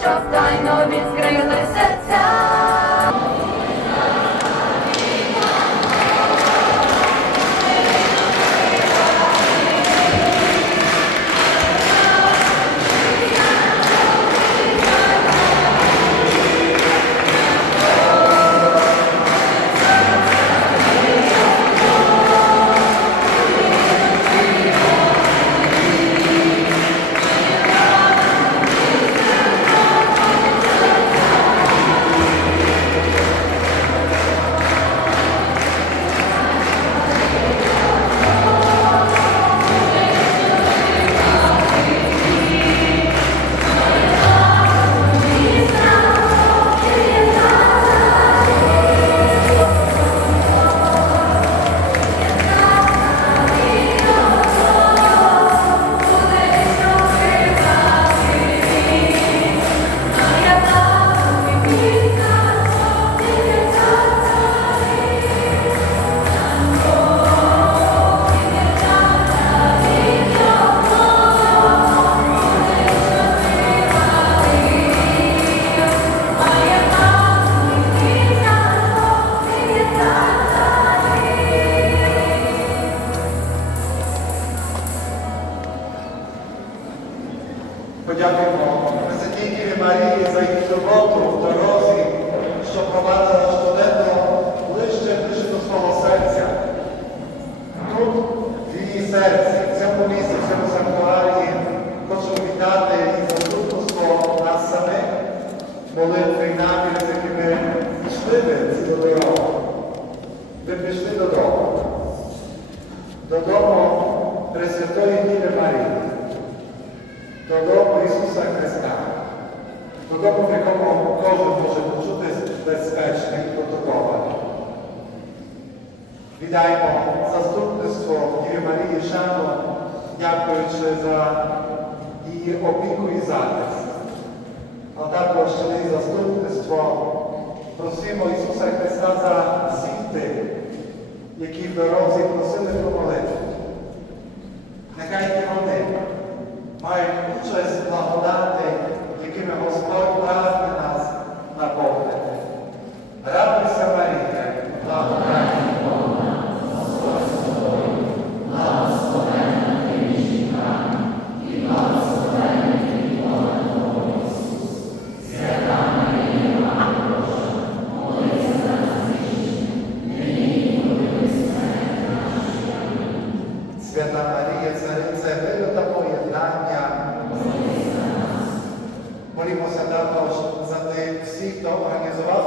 щоб тайно відкрили Подякуємо Пресвятій Марії за її турботу в дорозі, що провадила щоденно ближче ближче до свого серця. Тут, в її серці, в цьому місці, в цьому санктуарії, хочу вітати і заступництво нас самих, молитви і наміри, з якими пішли ви цю дорогу. Ви прийшли додому. Додому Пресвятої Діви Марії додому Ісуса Христа, додому, в якому кожен може почутись безпечним протоколом. Віддаємо заступництво Діві Марії Шану, дякуючи за її опіку і захист. А також через заступництво просимо Ісуса Христа за всіх тих, які в дорозі просили про молитву. Нехай і вони мають участь благодати, якими Господь прагне нас наповнити. Радуйся, Марія, благодаті Бога, Господь з Молімося також за тих всіх, хто організував